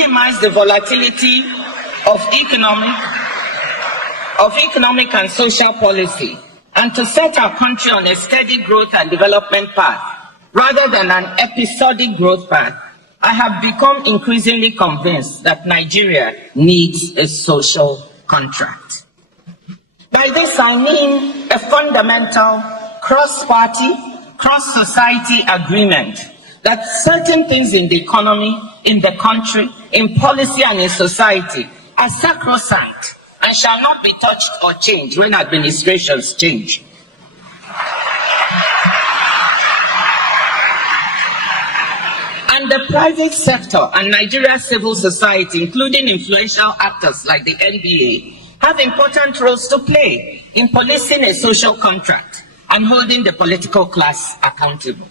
minimize the volatility of economic and social policy, and to set our country on a steady growth and development path, rather than an episodic growth path, I have become increasingly convinced that Nigeria needs a social contract. By this I mean a fundamental cross-party, cross-society agreement that certain things in the economy, in the country, in policy and in society are sacrosanct and shall not be touched or changed when administrations change. And the private sector and Nigeria's civil society, including influential actors like the NBA, have important roles to play in policing a social contract and holding the political class accountable.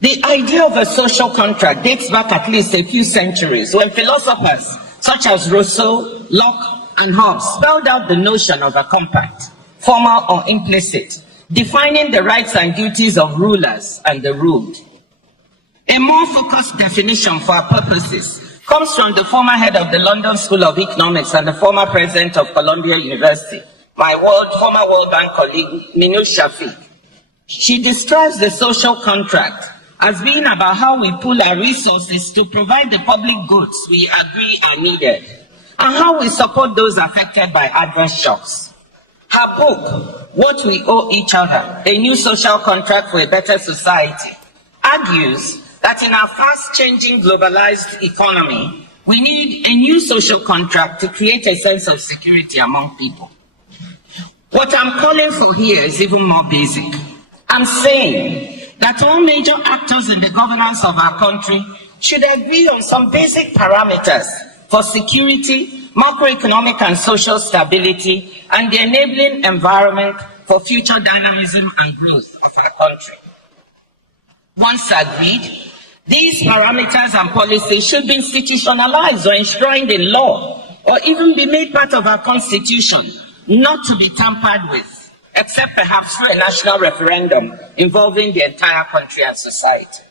The idea of a social contract dates back at least a few centuries when philosophers such as Rousseau, Locke, and Hobbes spelled out the notion of a compact, formal or implicit, defining the rights and duties of rulers and the ruled. A more focused definition for our purposes comes from the former head of the London School of Economics and the former president of Columbia University, my former World Bank colleague, Minouche Shafik. She describes the social contract as being about how we pool our resources to provide the public goods we agree are needed, and how we support those affected by adverse shocks. Her book, What We Owe Each Other, A New Social Contract for a Better Society, argues that in our fast-changing globalized economy, we need a new social contract to create a sense of security among people. What I'm calling for here is even more basic. I'm saying that all major actors in the governance of our country should agree on some basic parameters for security, macroeconomic and social stability, and the enabling environment for future dynamism and growth of our country. Once agreed, these parameters and policies should be institutionalized or enshrined in law, or even be made part of our constitution, not to be tampered with, except perhaps through a national referendum involving the entire country and society.